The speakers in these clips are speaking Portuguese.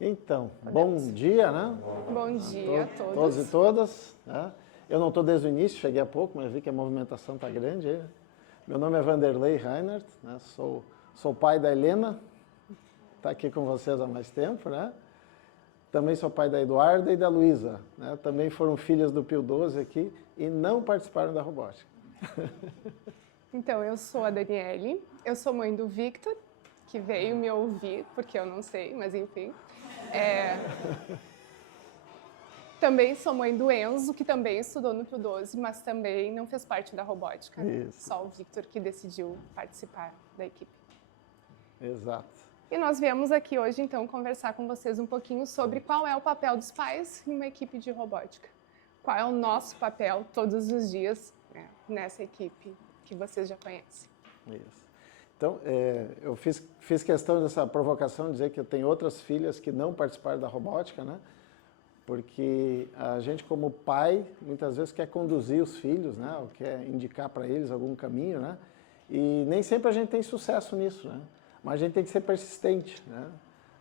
Então, Podemos. bom dia, né? Bom dia a todos. Todos e todas. Né? Eu não estou desde o início, cheguei há pouco, mas vi que a movimentação está grande aí. Meu nome é Vanderlei Reinhardt, né? Sou pai da Helena, está aqui com vocês há mais tempo, né? Também sou pai da Eduarda e da Luísa, né? Também foram filhas do Pio XII aqui e não participaram da robótica. Então, eu sou a Daniele, eu sou mãe do Victor, que veio me ouvir, porque eu não sei, mas enfim. Também sou mãe do Enzo, que também estudou no Pio XII, mas também não fez parte da robótica. Isso. Só o Victor que decidiu participar da equipe. Exato. E nós viemos aqui hoje, então, conversar com vocês um pouquinho sobre qual é o papel dos pais em uma equipe de robótica. Qual é o nosso papel todos os dias, né, nessa equipe que vocês já conhecem. Isso. Então, eu fiz questão dessa provocação, de dizer que eu tenho outras filhas que não participaram da robótica, né? Porque a gente, como pai, muitas vezes quer conduzir os filhos, né? Ou quer indicar para eles algum caminho, né? E nem sempre a gente tem sucesso nisso, né? Mas a gente tem que ser persistente, né?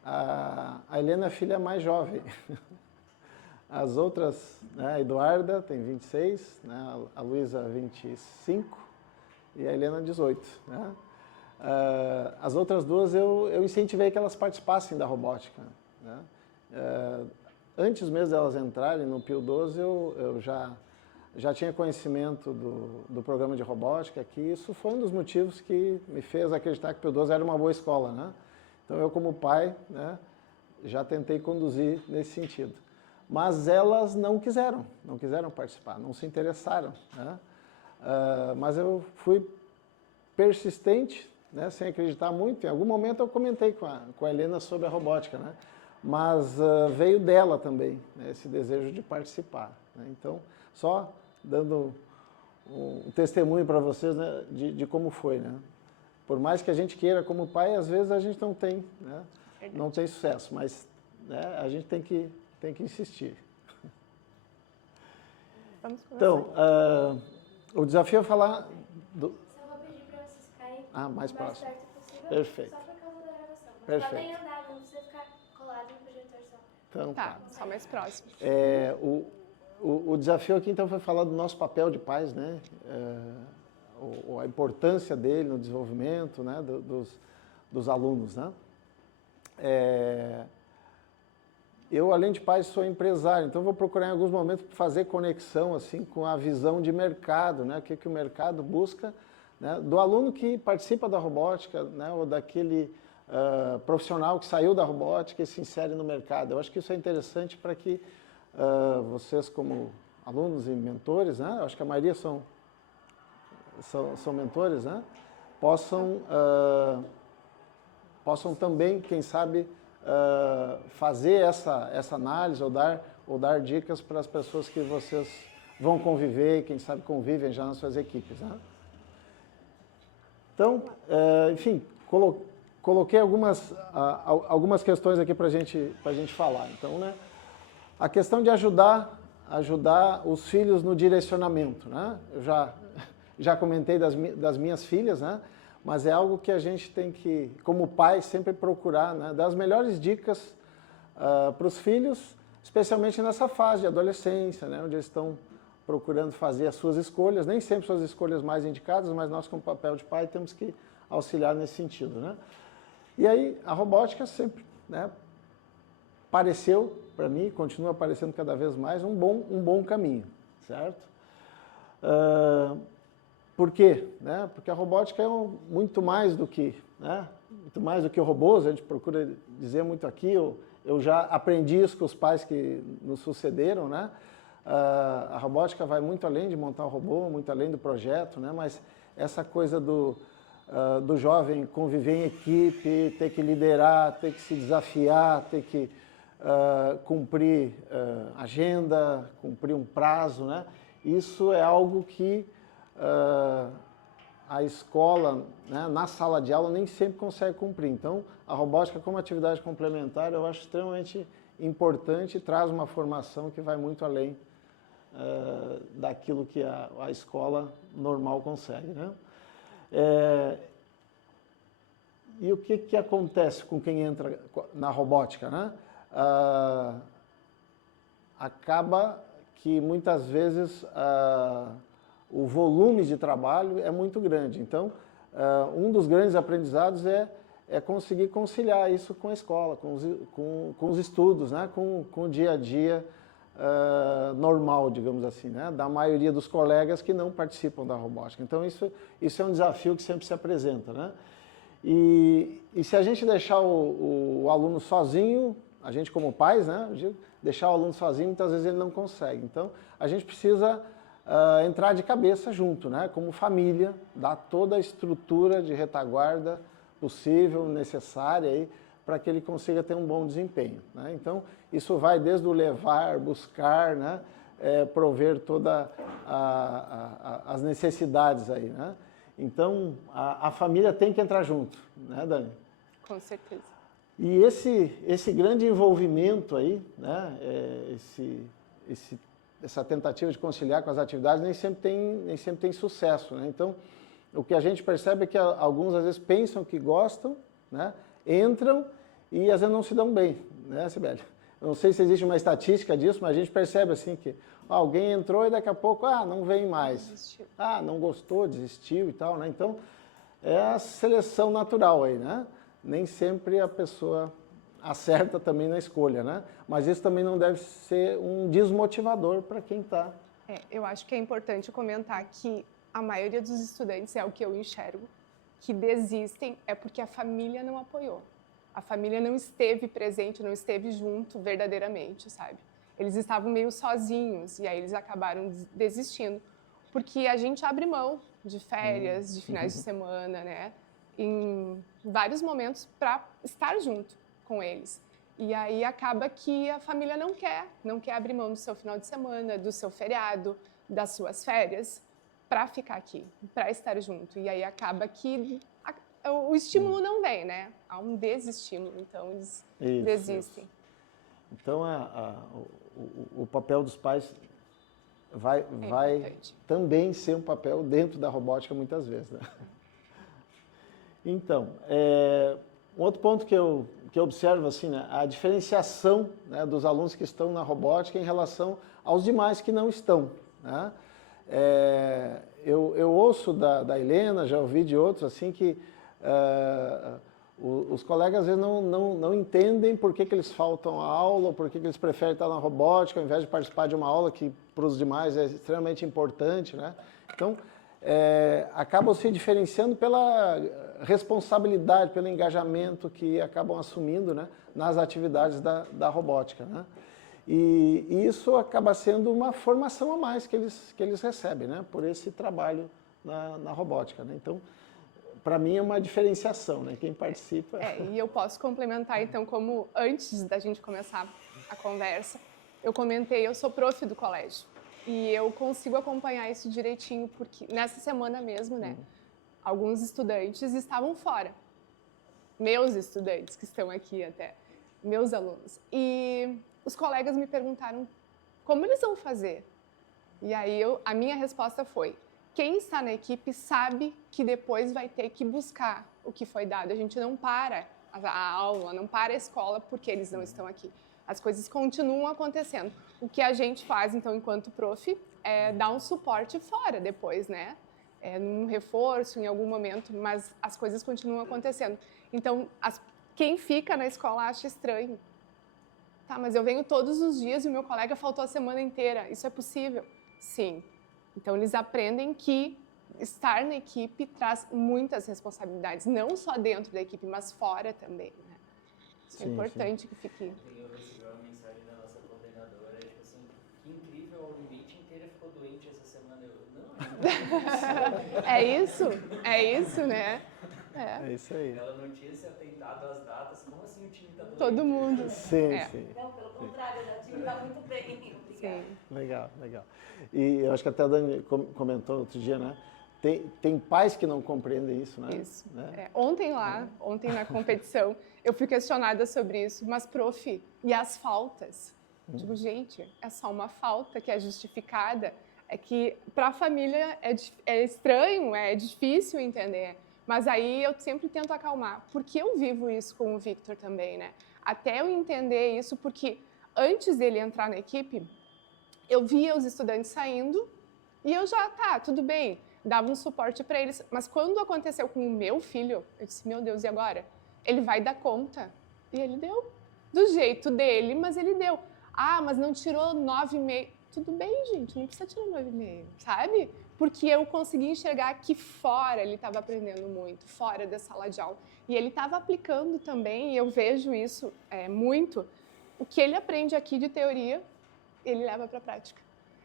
A Helena é a filha mais jovem. As outras, né? A Eduarda tem 26, né? A Luísa 25 e a Helena 18, né? As outras duas eu incentivei que elas participassem da robótica, né? Antes mesmo delas entrarem no Pio XII, eu já tinha conhecimento do programa de robótica, que isso foi um dos motivos que me fez acreditar que o Pio XII era uma boa escola, né? Então eu, como pai, né, já tentei conduzir nesse sentido. Mas elas não quiseram participar, não se interessaram, né? Mas eu fui persistente, né, sem acreditar muito. Em algum momento eu comentei com a Helena sobre a robótica, né? Mas veio dela também, né, esse desejo de participar, né? Então, só dando um testemunho para vocês, né, de como foi, né? Por mais que a gente queira como pai, às vezes a gente não tem, né? Não tem sucesso, mas, né, a gente tem que insistir. Vamos começar. Então, o desafio é falar do... Só vou pedir para vocês ficarem mais o mais próximo. perto possível, Perfeito. só por causa da gravação. Mas Perfeito. podem andar, não precisa ficar colado no projetor só. Então, Tá, só mais próximo. O desafio aqui, então, foi falar do nosso papel de pais, né? A importância dele no desenvolvimento, né, dos alunos, né? Eu, além de pai, sou empresário, então vou procurar em alguns momentos fazer conexão assim, com a visão de mercado, né? O que o mercado busca, né? Do aluno que participa da robótica, né? Ou daquele profissional que saiu da robótica e se insere no mercado. Eu acho que isso é interessante para que vocês, como alunos e mentores, né? Eu acho que a maioria são mentores, né? Possam também, quem sabe, fazer essa análise ou dar dicas para as pessoas que vocês vão conviver, quem sabe convivem já nas suas equipes, né? Então, enfim, coloquei algumas questões aqui para a gente falar. Então, né, a questão de ajudar os filhos no direcionamento, né? Eu já comentei das minhas filhas, né? Mas é algo que a gente tem que, como pai, sempre procurar, né, dar as melhores dicas para os filhos, especialmente nessa fase de adolescência, né, onde eles estão procurando fazer as suas escolhas, nem sempre suas escolhas mais indicadas, mas nós, como papel de pai, temos que auxiliar nesse sentido, né? E aí, a robótica sempre, né, pareceu, para mim, continua aparecendo cada vez mais, um bom caminho, certo? Por quê? Né? Porque a robótica é muito mais do que, né? Muito mais do que robôs, a gente procura dizer muito aqui, eu já aprendi isso com os pais que nos sucederam, né? A robótica vai muito além de montar um robô, muito além do projeto, né? Mas essa coisa do jovem conviver em equipe, ter que liderar, ter que se desafiar, ter que cumprir agenda, cumprir um prazo, né? Isso é algo que a escola, né, na sala de aula, nem sempre consegue cumprir. Então, a robótica como atividade complementar eu acho extremamente importante e traz uma formação que vai muito além daquilo que a escola normal consegue, né? E o que acontece com quem entra na robótica, né? acaba que muitas vezes o volume de trabalho é muito grande. Então, um dos grandes aprendizados é conseguir conciliar isso com a escola, com os estudos, né? com o dia a dia normal, digamos assim, né? Da maioria dos colegas que não participam da robótica. Então, isso é um desafio que sempre se apresenta, né? E se a gente deixar o aluno sozinho, a gente como pais, né? Deixar o aluno sozinho, muitas vezes ele não consegue. Então, a gente precisa entrar de cabeça junto, né? Como família, dar toda a estrutura de retaguarda possível, necessária, para que ele consiga ter um bom desempenho, né? Então, isso vai desde o levar, buscar, né? Prover todas as necessidades aí, né? Então, a família tem que entrar junto, né, Dani? Com certeza. E esse grande envolvimento aí, né, essa tentativa de conciliar com as atividades nem sempre tem sucesso, né? Então, o que a gente percebe é que alguns às vezes pensam que gostam, né, entram e às vezes não se dão bem, né, Sibeli? Eu não sei se existe uma estatística disso, mas a gente percebe assim que alguém entrou e daqui a pouco, não vem mais. Desistiu. Não gostou, desistiu e tal, né? Então, é a seleção natural aí, né? Nem sempre a pessoa acerta também na escolha, né? Mas isso também não deve ser um desmotivador para quem está. Eu acho que é importante comentar que a maioria dos estudantes, é o que eu enxergo, que desistem é porque a família não apoiou. A família não esteve presente, não esteve junto verdadeiramente, sabe? Eles estavam meio sozinhos e aí eles acabaram desistindo. Porque a gente abre mão de férias, de finais de semana, né? Em vários momentos para estar junto com eles. E aí acaba que a família não quer abrir mão do seu final de semana, do seu feriado, das suas férias, para ficar aqui, para estar junto. E aí acaba que o estímulo não vem, né? Há um desestímulo, então eles desistem. Isso. Então, o papel dos pais vai também ser um papel dentro da robótica muitas vezes, né? Então, um outro ponto que eu observo assim, né, a diferenciação, né, dos alunos que estão na robótica em relação aos demais que não estão, né? Eu ouço da Helena, já ouvi de outros assim que os colegas às vezes não entendem por que eles faltam a aula, ou por que eles preferem estar na robótica ao invés de participar de uma aula que para os demais é extremamente importante, né? Então, acabam se diferenciando pela responsabilidade, pelo engajamento que acabam assumindo, né, nas atividades da robótica, né? E isso acaba sendo uma formação a mais que eles recebem, né, por esse trabalho na robótica, né? Então, para mim é uma diferenciação, né? Quem participa... E eu posso complementar, então, como antes da gente começar a conversa, eu comentei, eu sou prof do colégio. E eu consigo acompanhar isso direitinho, porque nessa semana mesmo, né, alguns estudantes estavam fora. Meus estudantes, que estão aqui até, meus alunos. E os colegas me perguntaram como eles vão fazer. E aí a minha resposta foi: quem está na equipe sabe que depois vai ter que buscar o que foi dado. A gente não para a aula, não para a escola porque eles não estão aqui. As coisas continuam acontecendo. O que a gente faz, então, enquanto prof, é dar um suporte fora depois, né? Num reforço, em algum momento, mas as coisas continuam acontecendo. Então, quem fica na escola acha estranho. Tá, mas eu venho todos os dias e o meu colega faltou a semana inteira. Isso é possível? Sim. Então, eles aprendem que estar na equipe traz muitas responsabilidades, não só dentro da equipe, mas fora também, né? Isso é importante que fique... Eu recebi uma mensagem da nossa coordenadora, tipo assim, que incrível, o ambiente inteiro ficou doente essa semana. É isso, né? É isso aí. Ela não tinha se atentado às datas, como assim o time está doente? Todo mundo. Sim. Não, pelo contrário, o time está muito bem. Obrigada. Legal. E eu acho que até a Dani comentou outro dia, né? Tem pais que não compreendem isso, né? Isso. Né? Ontem na competição, eu fui questionada sobre isso, mas prof, e as faltas? Digo, gente, é só uma falta que é justificada, é que para a família é estranho, é difícil entender, Mas aí eu sempre tento acalmar, porque eu vivo isso com o Victor também, né? Até eu entender isso, porque antes dele entrar na equipe, eu via os estudantes saindo e eu já, tá, tudo bem, dava um suporte para eles. Mas quando aconteceu com o meu filho, eu disse, meu Deus, e agora? Ele vai dar conta. E ele deu, do jeito dele, mas ele deu. Ah, mas não tirou 9,5. Tudo bem, gente, não precisa tirar 9,5, sabe? Porque eu consegui enxergar que fora ele estava aprendendo muito, fora da sala de aula. E ele estava aplicando também, e eu vejo isso muito, o que ele aprende aqui de teoria, ele leva para a prática.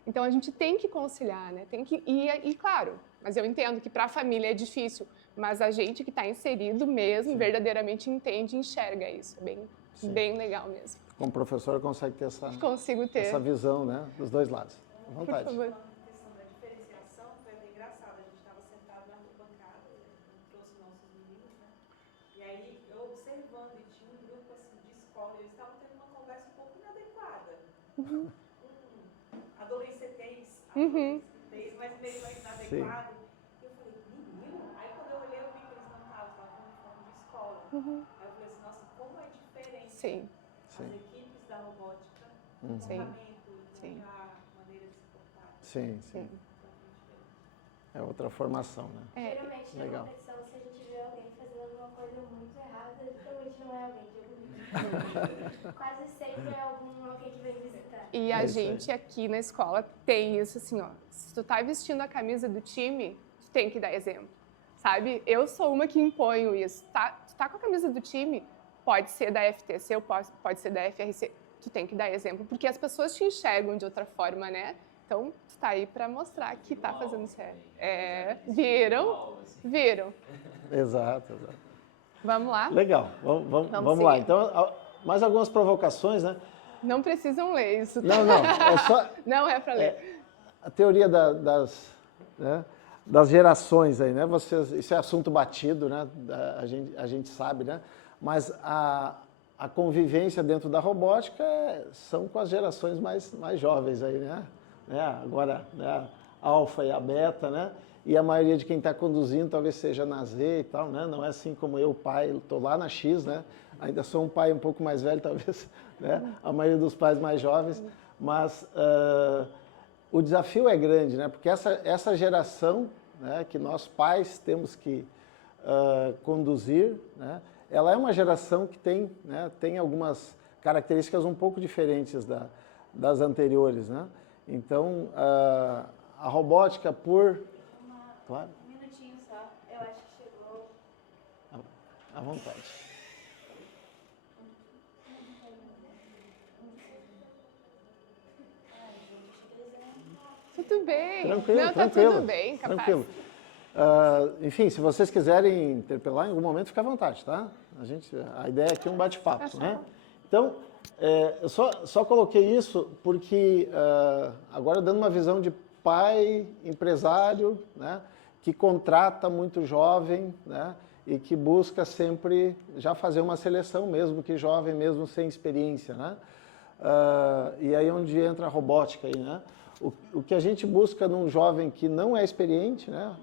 Então a gente tem que conciliar, né? Tem que e claro, mas eu entendo que para a família é difícil, mas a gente que está inserido mesmo, verdadeiramente entende e enxerga isso. É bem legal mesmo. Como professor, consegue ter Consigo ter essa visão, né, dos dois lados. À vontade. Por favor. A questão da diferenciação foi até engraçada. A gente estava sentado na arquibancada, trouxe nossos meninos, né? E aí eu observando, e tinha um grupo assim de escola, e eles estavam tendo uma conversa um pouco inadequada. Adolescentes, mas meio inadequado. E eu falei, menino? Aí quando eu olhei, eu vi que eles não estavam com uniforme de escola. Aí eu falei assim, nossa, como é diferente. Sim. As equipes da robótica, o Sim. comportamento, a maneira de se portar. Sim, sim. É outra formação, né? Geralmente, na Legal. competição, se a gente vê alguém fazendo alguma coisa muito errada, geralmente não é alguém de quase sempre é alguém que vem visitar. E a gente aqui na escola tem isso assim, ó. Se tu tá vestindo a camisa do time, tu tem que dar exemplo, sabe? Eu sou uma que imponho isso. Tu tá com a camisa do time, pode ser da FTC, pode ser da FRC, tu tem que dar exemplo, porque as pessoas te enxergam de outra forma, né? Então, tu tá aí para mostrar que tá fazendo certo. Viram. Exato. Vamos lá? Legal, vamos lá. Então, mais algumas provocações, né? Não precisam ler isso. Não, é só... Não é para ler. A teoria das gerações aí, né? Isso é assunto batido, né? A gente sabe, né? Mas a convivência dentro da robótica são com as gerações mais jovens aí, né? Agora, né? A alfa e a beta, né? E a maioria de quem está conduzindo talvez seja na Z e tal, né? Não é assim como eu, pai, estou lá na X, né? Ainda sou um pai um pouco mais velho, talvez, né? A maioria dos pais mais jovens, mas o desafio é grande, né? Porque essa geração, né, que nós pais temos que conduzir, né? Ela é uma geração que tem algumas características um pouco diferentes das anteriores, né? Então, a robótica Claro. Um minutinho só, eu acho que chegou. À vontade. Tudo bem. Tranquilo. Tá tudo bem, capaz. Tranquilo. Enfim, se vocês quiserem interpelar em algum momento, fica à vontade, tá? A ideia aqui é um bate-papo, né? Então, eu só coloquei isso porque agora dando uma visão de pai, empresário, né? Que contrata muito jovem, né? E que busca sempre já fazer uma seleção mesmo que jovem, mesmo sem experiência, né? E aí onde entra a robótica aí, né? O que a gente busca num jovem que não é experiente, né?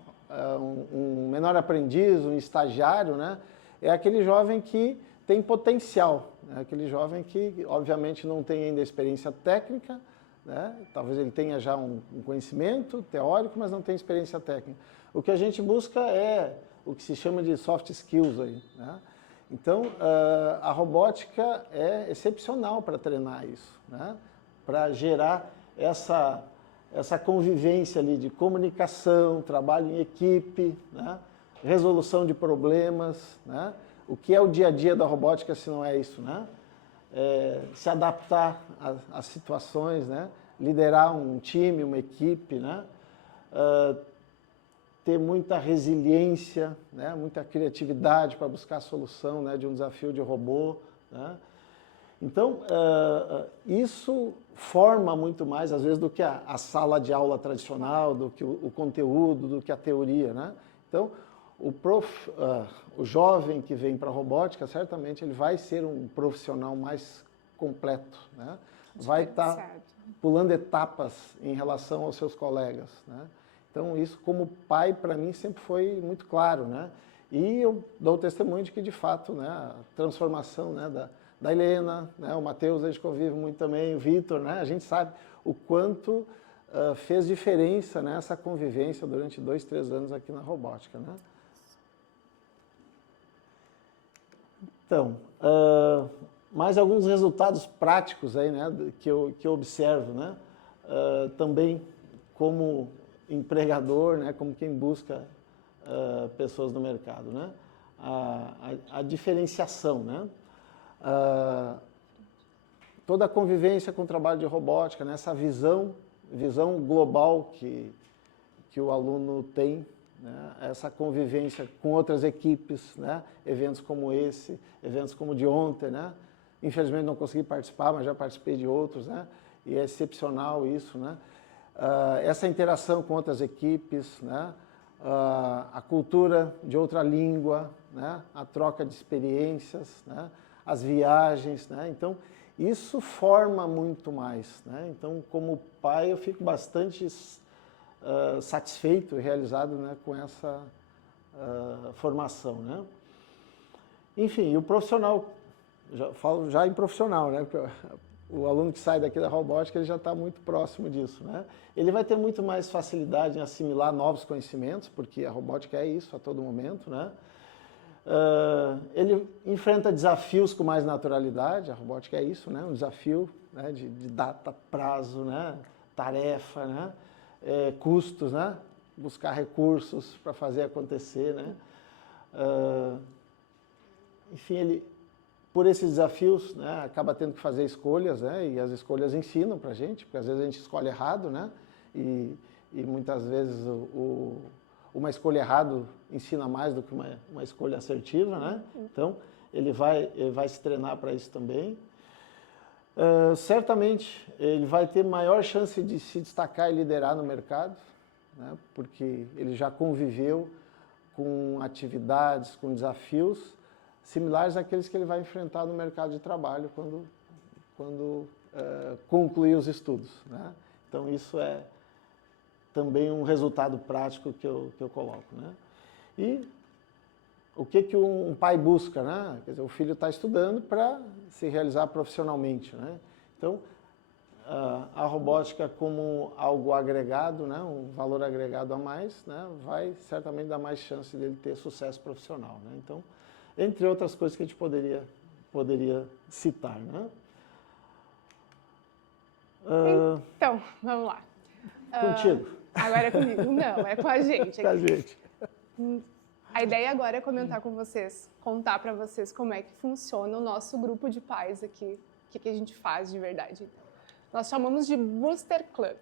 Um menor aprendiz, um estagiário, né? É aquele jovem que tem potencial, né? Aquele jovem que obviamente não tem ainda experiência técnica, né? Talvez ele tenha já um conhecimento teórico, mas não tem experiência técnica. O que a gente busca é o que se chama de soft skills aí, né? Então, a robótica é excepcional para treinar isso, né? Para gerar essa convivência ali de comunicação, trabalho em equipe, né? Resolução de problemas, né? O que é o dia a dia da robótica se não é isso, né? Se adaptar às situações, né? Liderar um time, uma equipe, né? Ter muita resiliência, né? Muita criatividade para buscar a solução, né? De um desafio de robô, né? Então, isso forma muito mais, às vezes, do que a sala de aula tradicional, do que o conteúdo, do que a teoria, né? Então, o jovem que vem para a robótica, certamente ele vai ser um profissional mais completo, né? Vai estar pulando etapas em relação aos seus colegas, né? Então, isso como pai, para mim, sempre foi muito claro, né? E eu dou testemunho de que, de fato, né, a transformação, né, da Helena, né, o Matheus, a gente convive muito também, o Vitor, né, a gente sabe o quanto fez diferença, né, essa convivência durante 2, 3 anos aqui na robótica, né. Então, mais alguns resultados práticos aí, né, que eu observo, né, também como empregador, né, como quem busca pessoas no mercado, né, a diferenciação, né, toda a convivência com o trabalho de robótica, né, essa visão global que o aluno tem, né, essa convivência com outras equipes, né, eventos como esse, eventos como o de ontem, né, infelizmente não consegui participar, mas já participei de outros, né, e é excepcional isso, né, essa interação com outras equipes, né, a cultura de outra língua, né, a troca de experiências, né, as viagens, né, então isso forma muito mais, né, então como pai eu fico bastante satisfeito e realizado, né, com essa formação, né. Enfim, o profissional, falo já em profissional, né, porque o aluno que sai daqui da robótica ele já está muito próximo disso, né. Ele vai ter muito mais facilidade em assimilar novos conhecimentos, porque a robótica é isso a todo momento, né. Ele enfrenta desafios com mais naturalidade, a robótica é isso, né, um desafio, né, de data, prazo, né, tarefa, né, custos, né, buscar recursos para fazer acontecer, né. Enfim, ele, por esses desafios, né, acaba tendo que fazer escolhas, né, e as escolhas ensinam para a gente, porque às vezes a gente escolhe errado, né, e muitas vezes uma escolha errada ensina mais do que uma escolha assertiva, né, então ele vai se treinar para isso também. Certamente ele vai ter maior chance de se destacar e liderar no mercado, né, porque ele já conviveu com atividades, com desafios similares àqueles que ele vai enfrentar no mercado de trabalho quando concluir os estudos, né? Então isso é também um resultado prático que eu coloco, né? E o que um pai busca, né? Quer dizer, o filho está estudando para se realizar profissionalmente, né? Então a robótica como algo agregado, né? Um valor agregado a mais, né? Vai certamente dar mais chance dele ter sucesso profissional, né? Então, entre outras coisas que a gente poderia citar, né? Então, vamos lá. Contigo. Agora é comigo. Não, é com a gente. Com a gente. A ideia agora é comentar com vocês, contar para vocês como é que funciona o nosso grupo de pais aqui, o que a gente faz de verdade. Nós chamamos de Booster Club.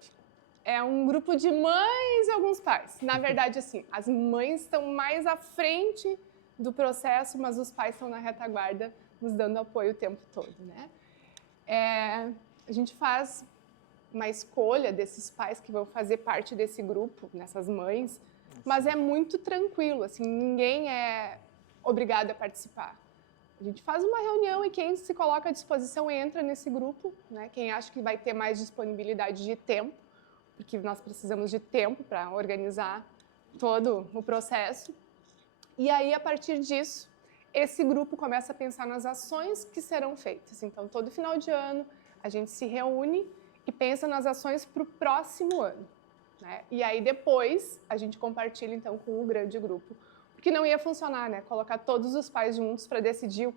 É um grupo de mães e alguns pais. Na verdade, assim, as mães estão mais à frente do processo, mas os pais estão na retaguarda nos dando apoio o tempo todo, né? A gente faz uma escolha desses pais que vão fazer parte desse grupo, nessas mães, mas é muito tranquilo, assim, ninguém é obrigado a participar. A gente faz uma reunião e quem se coloca à disposição entra nesse grupo, né? Quem acha que vai ter mais disponibilidade de tempo, porque nós precisamos de tempo para organizar todo o processo. E aí, a partir disso, esse grupo começa a pensar nas ações que serão feitas. Então, todo final de ano, a gente se reúne e pensa nas ações para o próximo ano, né? E aí, depois, a gente compartilha, então, com o grande grupo. Porque não ia funcionar, né? Colocar todos os pais juntos para decidir o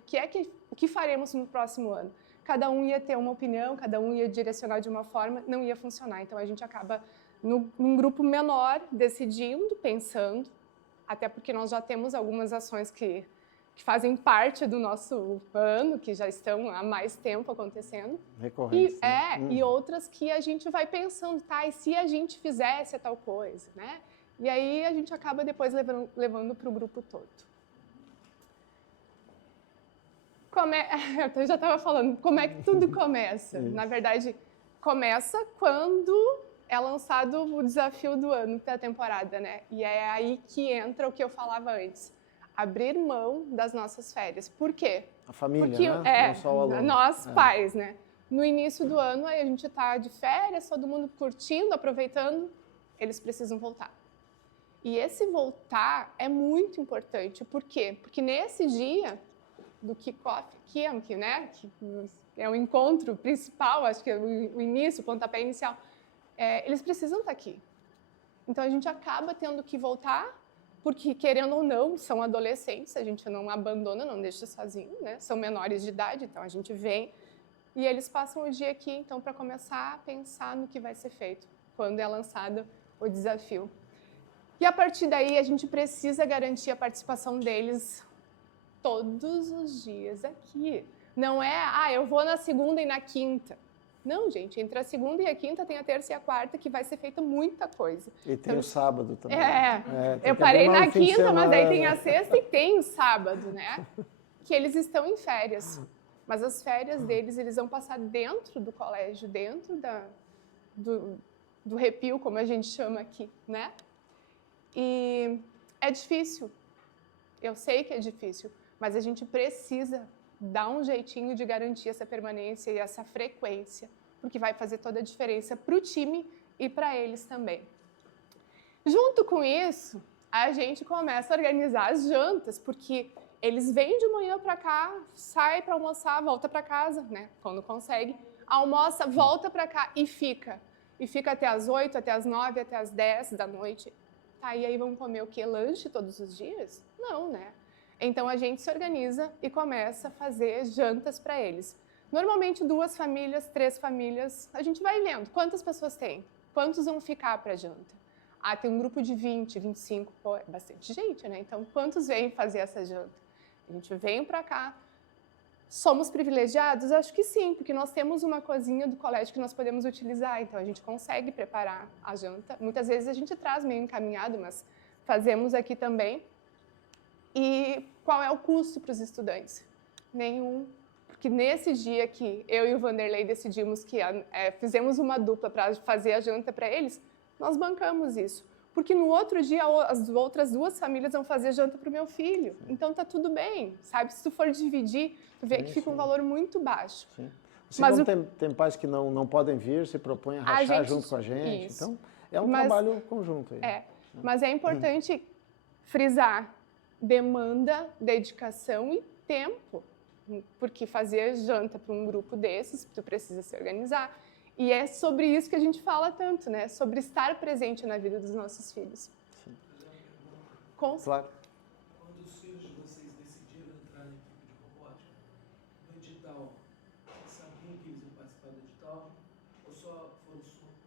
que faremos no próximo ano. Cada um ia ter uma opinião, cada um ia direcionar de uma forma, não ia funcionar. Então, a gente acaba, num grupo menor, decidindo, pensando, até porque nós já temos algumas ações que fazem parte do nosso ano, que já estão há mais tempo acontecendo. Recorrentes. E outras que a gente vai pensando, tá, e se a gente fizesse tal coisa, né? E aí a gente acaba depois levando para o grupo todo. Eu já estava falando, como é que tudo começa? Na verdade, começa quando é lançado o desafio do ano, da temporada, né? E é aí que entra o que eu falava antes. Abrir mão das nossas férias. Por quê? A família, porque, né? Não só o aluno. Nós, pais, né? No início do ano, aí a gente está de férias, todo mundo curtindo, aproveitando, eles precisam voltar. E esse voltar é muito importante. Por quê? Porque nesse dia do kickoff, que é o encontro principal, acho que é o início, o pontapé inicial, eles precisam estar aqui. Então, a gente acaba tendo que voltar, porque, querendo ou não, são adolescentes, a gente não abandona, não deixa sozinho, né? São menores de idade, então a gente vem e eles passam o dia aqui, então, para começar a pensar no que vai ser feito, quando é lançado o desafio. E, a partir daí, a gente precisa garantir a participação deles todos os dias aqui. Não é, eu vou na segunda e na quinta. Não, gente, entre a segunda e a quinta tem a terça e a quarta que vai ser feita muita coisa. E tem o sábado também. Eu parei na quinta, mas aí tem a sexta e tem o sábado, né? Que eles estão em férias. Mas as férias deles, eles vão passar dentro do colégio, dentro do repio, como a gente chama aqui, né? E é difícil. Eu sei que é difícil, mas a gente precisa dar um jeitinho de garantir essa permanência e essa frequência, porque vai fazer toda a diferença para o time e para eles também. Junto com isso, a gente começa a organizar as jantas, porque eles vêm de manhã para cá, saem para almoçar, volta para casa, né? Quando consegue, almoça, volta para cá e fica. E fica até as 8, até as 9, até as 10 da noite. Tá, e aí vamos comer o quê? Lanche todos os dias? Não, né? Então, a gente se organiza e começa a fazer jantas para eles. Normalmente, 2 famílias, 3 famílias, a gente vai vendo quantas pessoas tem, quantos vão ficar para a janta. Tem um grupo de 20, 25, pô, é bastante gente, né? Então, quantos vêm fazer essa janta? A gente vem para cá. Somos privilegiados? Acho que sim, porque nós temos uma cozinha do colégio que nós podemos utilizar, então a gente consegue preparar a janta. Muitas vezes a gente traz meio encaminhado, mas fazemos aqui também. E qual é o custo para os estudantes? Nenhum. Porque nesse dia que eu e o Vanderlei decidimos que fizemos uma dupla para fazer a janta para eles, nós bancamos isso. Porque no outro dia as outras 2 famílias vão fazer janta para o meu filho. Então tá tudo bem, sabe? Se tu for dividir, tu vê que fica um valor muito baixo. Sim. Mas tem pais que não podem vir, se propõem a rachar junto com a gente. Isso. Então, é um trabalho conjunto aí. Mas é importante frisar demanda, dedicação e tempo, porque fazer janta para um grupo desses, tu precisa se organizar. E é sobre isso que a gente fala tanto, né? Sobre estar presente na vida dos nossos filhos. Sim. Claro. Quando os filhos de vocês decidiram entrar na equipe de robótica, no edital, vocês sabiam que eles iam participar do edital? Ou só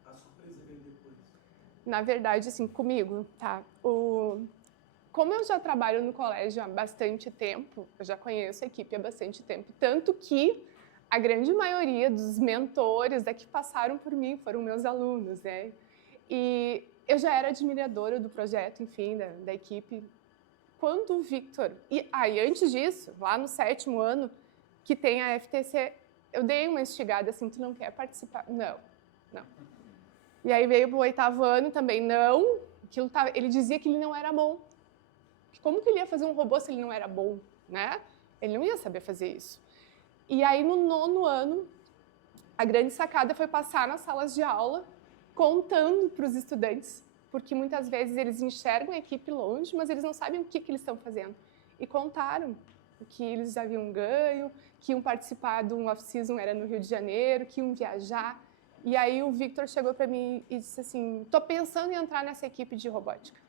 a surpresa veio depois? Na verdade, assim, comigo, tá? Como eu já trabalho no colégio há bastante tempo, eu já conheço a equipe há bastante tempo, tanto que a grande maioria dos mentores que passaram por mim foram meus alunos, né? E eu já era admiradora do projeto, enfim, da equipe. Quando o Victor... E antes disso, lá no 7º ano, que tem a FTC, eu dei uma instigada assim, tu não quer participar? Não. E aí veio pro 8º ano também, não. Ele dizia que ele não era bom. Como que ele ia fazer um robô se ele não era bom, né? Ele não ia saber fazer isso. E aí, no 9º ano, a grande sacada foi passar nas salas de aula, contando para os estudantes, porque muitas vezes eles enxergam a equipe longe, mas eles não sabem o que eles estão fazendo. E contaram o que eles haviam ganho, que iam participar de um off-season, era no Rio de Janeiro, que iam viajar. E aí o Victor chegou para mim e disse assim, estou pensando em entrar nessa equipe de robótica.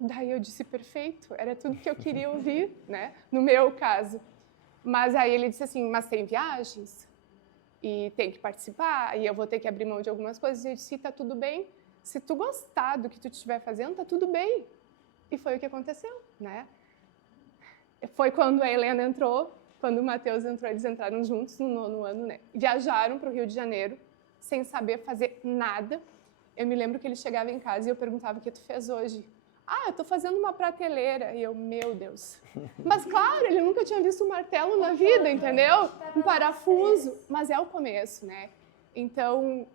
Daí eu disse, perfeito, era tudo que eu queria ouvir, né? No meu caso. Mas aí ele disse assim, mas tem viagens e tem que participar e eu vou ter que abrir mão de algumas coisas. E eu disse, tá tudo bem, se tu gostar do que tu estiver fazendo, tá tudo bem. E foi o que aconteceu, né? Foi quando a Helena entrou, quando o Matheus entrou, eles entraram juntos no 9º ano, né? Viajaram para o Rio de Janeiro sem saber fazer nada. Eu me lembro que ele chegava em casa e eu perguntava, o que tu fez hoje? Eu estou fazendo uma prateleira. E eu, meu Deus. Mas, claro, ele nunca tinha visto um martelo na vida, entendeu? Um parafuso. Mas é o começo, né? Então,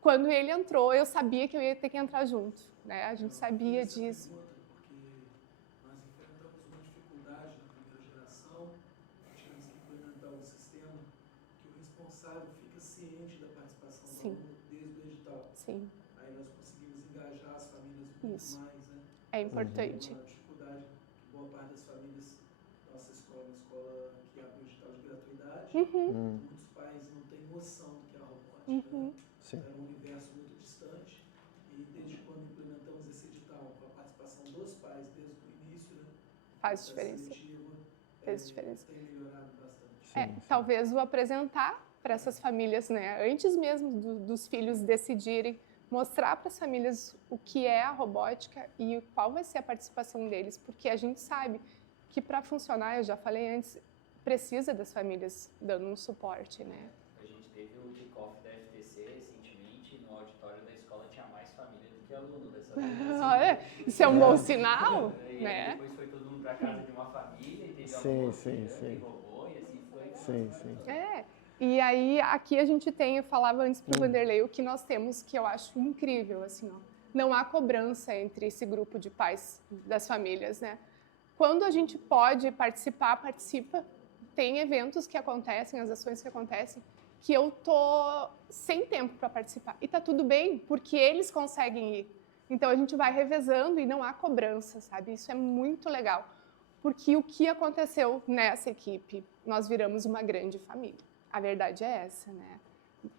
quando ele entrou, eu sabia que eu ia ter que entrar junto, né? A gente sabia disso. Porque nós enfrentamos uma dificuldade na primeira geração, tivemos que implementar um sistema que o responsável fica ciente da participação do aluno desde o edital. Sim. Aí nós conseguimos engajar as famílias muito mais, né? É importante. Uma dificuldade que boa parte das famílias, nossa escola, uma escola que abre o edital de gratuidade, muitos pais não têm noção do que é a robótica, né? Sim. Era um universo muito distante e desde quando implementamos esse edital com a participação dos pais desde o início, né? Faz essa diferença. seletiva, Faz diferença. tem melhorado bastante. Sim. Talvez o apresentar para essas famílias, né, antes mesmo dos filhos decidirem, mostrar para as famílias o que é a robótica e qual vai ser a participação deles, porque a gente sabe que para funcionar, eu já falei antes, precisa das famílias dando um suporte, né? A gente teve o kickoff da FTC recentemente, no auditório da escola tinha mais família do que aluno dessa vez. Isso é um bom sinal, E né? aí depois foi todo mundo para casa de uma família e teve Sim, aluno sim, sim. e robô e assim foi. Sim. E aí aqui a gente tem, eu falava antes para o Vanderlei, o que nós temos que eu acho incrível, assim, ó, não há cobrança entre esse grupo de pais das famílias, né? Quando a gente pode participar, participa. Tem eventos que acontecem, as ações que acontecem, que eu tô sem tempo para participar. E tá tudo bem, porque eles conseguem ir. Então a gente vai revezando e não há cobrança, sabe? Isso é muito legal. Porque o que aconteceu nessa equipe? Nós viramos uma grande família. A verdade é essa, né?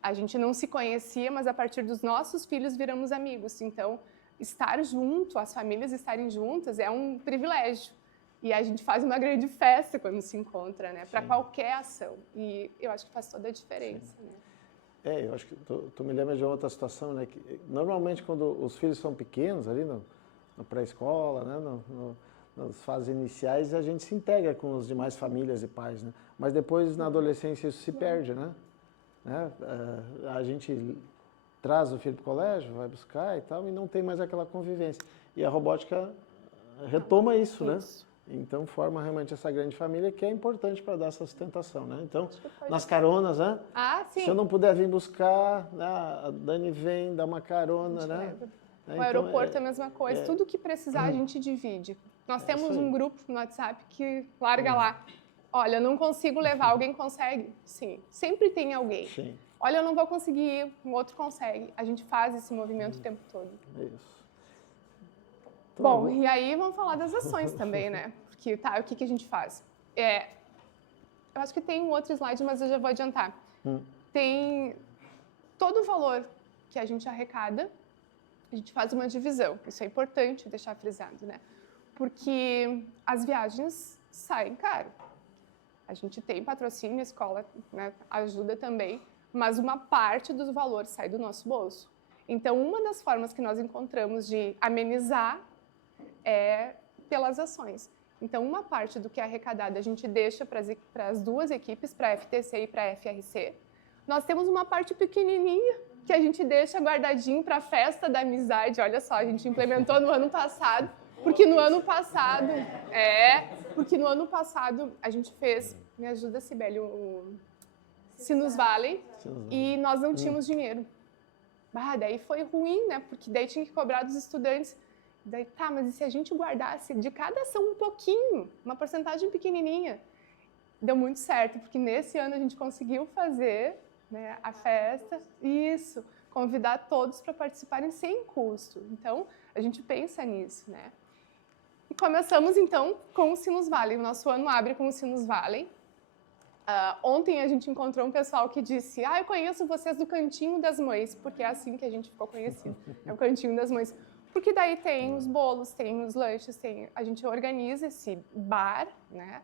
A gente não se conhecia, mas a partir dos nossos filhos viramos amigos. Então, estar junto, as famílias estarem juntas é um privilégio. E a gente faz uma grande festa quando se encontra, né? Para qualquer ação. E eu acho que faz toda a diferença, né? Eu acho que tu me lembra de outra situação, né? Que normalmente quando os filhos são pequenos ali no pré-escola, né? Nas fases iniciais, a gente se integra com as demais famílias e pais, né? Mas depois, na adolescência, isso se perde, né? A gente traz o filho para o colégio, vai buscar e tal, e não tem mais aquela convivência. E a robótica retoma isso, né? Então, forma realmente essa grande família que é importante para dar essa sustentação, né? Então, nas caronas, né? Sim. Se eu não puder vir buscar, né? A Dani vem, dá uma carona, né? O aeroporto é a mesma coisa. Tudo que precisar, a gente divide. Nós temos um grupo no WhatsApp que larga lá. Olha, eu não consigo levar, alguém consegue? Sim, sempre tem alguém. Sim. Olha, eu não vou conseguir ir, um outro consegue. A gente faz esse movimento o tempo todo. Isso. Bom, e aí vamos falar das ações também, né? Porque, o que a gente faz? Eu acho que tem um outro slide, mas eu já vou adiantar. Tem todo o valor que a gente arrecada, a gente faz uma divisão. Isso é importante deixar frisado, né? Porque as viagens saem caro. A gente tem patrocínio, a escola, né, ajuda também, mas uma parte do valor sai do nosso bolso. Então, uma das formas que nós encontramos de amenizar é pelas ações. Então, uma parte do que é arrecadado a gente deixa para as duas equipes, para a FTC e para a FRC. Nós temos uma parte pequenininha que a gente deixa guardadinho para a festa da amizade. Olha só, a gente implementou no ano passado, porque no ano passado a gente fez, me ajuda, Sibeli, o Sinus Valley, e nós não tínhamos dinheiro. Daí foi ruim, né? Porque daí tinha que cobrar dos estudantes. Daí, mas e se a gente guardasse de cada ação um pouquinho, uma porcentagem pequenininha? Deu muito certo, porque nesse ano a gente conseguiu fazer, né, a festa, isso, convidar todos para participarem sem custo. Então, a gente pensa nisso, né? E começamos, então, com o Sinus Valley. O nosso ano abre com o Sinus Valley. Ontem a gente encontrou um pessoal que disse: eu conheço vocês do Cantinho das Mães, porque é assim que a gente ficou conhecido, é o Cantinho das Mães. Porque daí tem os bolos, tem os lanches, a gente organiza esse bar, né,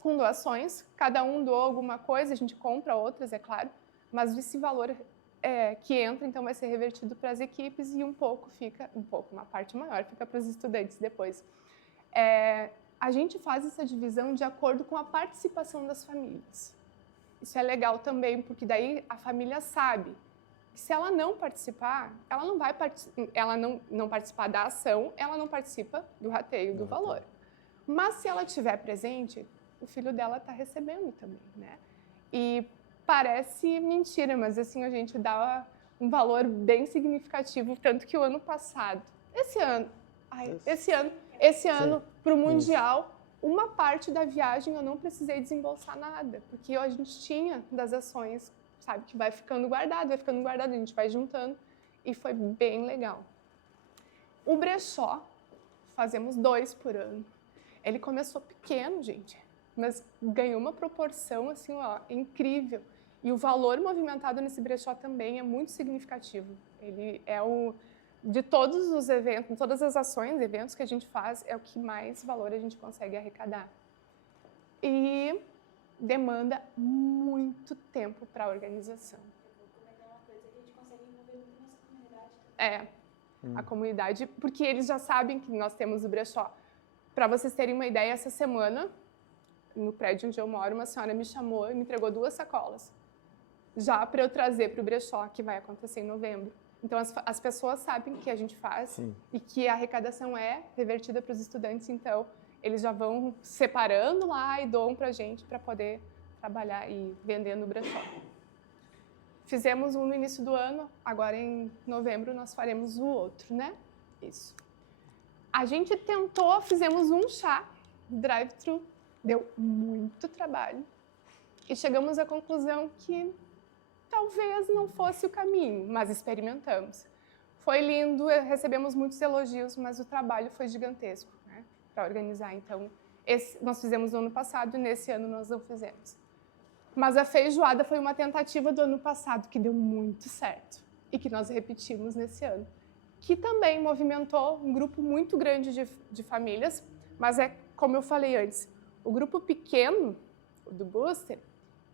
com doações. Cada um doa alguma coisa, a gente compra outras, é claro, mas esse valor que entra, então, vai ser revertido para as equipes e uma parte maior fica para os estudantes depois. A gente faz essa divisão de acordo com a participação das famílias. Isso é legal também, porque daí a família sabe que se ela não participar, ela não vai não participar da ação, ela não participa do rateio do valor. Mas se ela estiver presente, o filho dela está recebendo também, né? E parece mentira, mas assim a gente dá um valor bem significativo, tanto que o ano passado, esse ano para o Mundial, uma parte da viagem eu não precisei desembolsar nada, porque a gente tinha das ações, sabe, que vai ficando guardado, a gente vai juntando, e foi bem legal. O brechó fazemos 2 por ano. Ele começou pequeno, gente, mas ganhou uma proporção assim, ó, incrível. E o valor movimentado nesse brechó também é muito significativo. Ele é de todos os eventos, todas as ações, eventos que a gente faz, é o que mais valor a gente consegue arrecadar. E demanda muito tempo para a organização. É uma coisa que a gente consegue envolver muito na nossa comunidade também. A comunidade, porque eles já sabem que nós temos o brechó. Para vocês terem uma ideia, essa semana, no prédio onde eu moro, uma senhora me chamou e me entregou 2 sacolas, já para eu trazer para o brechó, que vai acontecer em novembro. Então, as pessoas sabem que a gente faz e que a arrecadação é revertida para os estudantes, então eles já vão separando lá e doam para a gente para poder trabalhar e vender no brechó. Fizemos um no início do ano, agora em novembro nós faremos o outro, né? Isso. A gente fizemos um chá, drive-thru, deu muito trabalho e chegamos à conclusão que talvez não fosse o caminho, mas experimentamos. Foi lindo, recebemos muitos elogios, mas o trabalho foi gigantesco, né, para organizar. Então, nós fizemos no ano passado e nesse ano nós não fizemos. Mas a feijoada foi uma tentativa do ano passado que deu muito certo e que nós repetimos nesse ano, que também movimentou um grupo muito grande de famílias, mas é como eu falei antes, o grupo pequeno, o do Booster,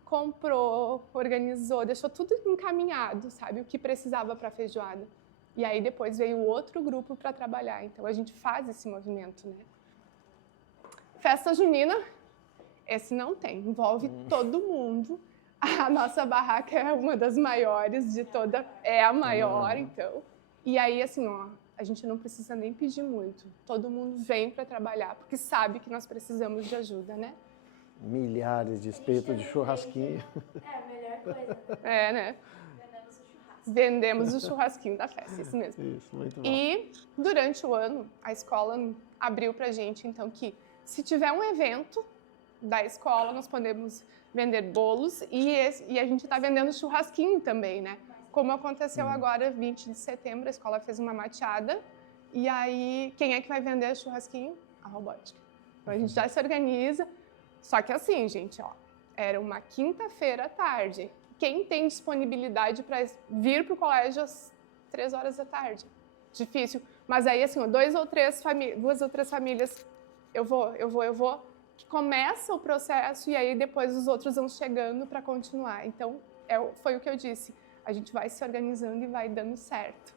comprou, organizou, deixou tudo encaminhado, sabe, o que precisava para a feijoada. E aí depois veio outro grupo para trabalhar, então a gente faz esse movimento, né? Festa junina, esse não tem, envolve todo mundo. A nossa barraca é uma das maiores de toda, é a maior, então. E aí, assim, ó, a gente não precisa nem pedir muito. Todo mundo vem para trabalhar, porque sabe que nós precisamos de ajuda, né? Milhares de espetos de churrasquinho. É a melhor coisa. É, né? Vendemos o churrasco. Vendemos o churrasquinho da festa, isso mesmo. Isso, muito bom. E durante o ano, a escola abriu pra gente, então, que se tiver um evento da escola, nós podemos vender bolos e a gente está vendendo churrasquinho também, né? Como aconteceu agora, 20 de setembro, a escola fez uma mateada e aí, quem é que vai vender churrasquinho? A robótica. Então, a gente já se organiza. Só que assim, gente, ó, era uma quinta-feira à tarde. Quem tem disponibilidade para vir para o colégio às 3 horas da tarde? Difícil. Mas aí, assim, ó, 2 ou 3 famílias, eu vou, que começa o processo e aí depois os outros vão chegando para continuar. Então, foi o que eu disse. A gente vai se organizando e vai dando certo.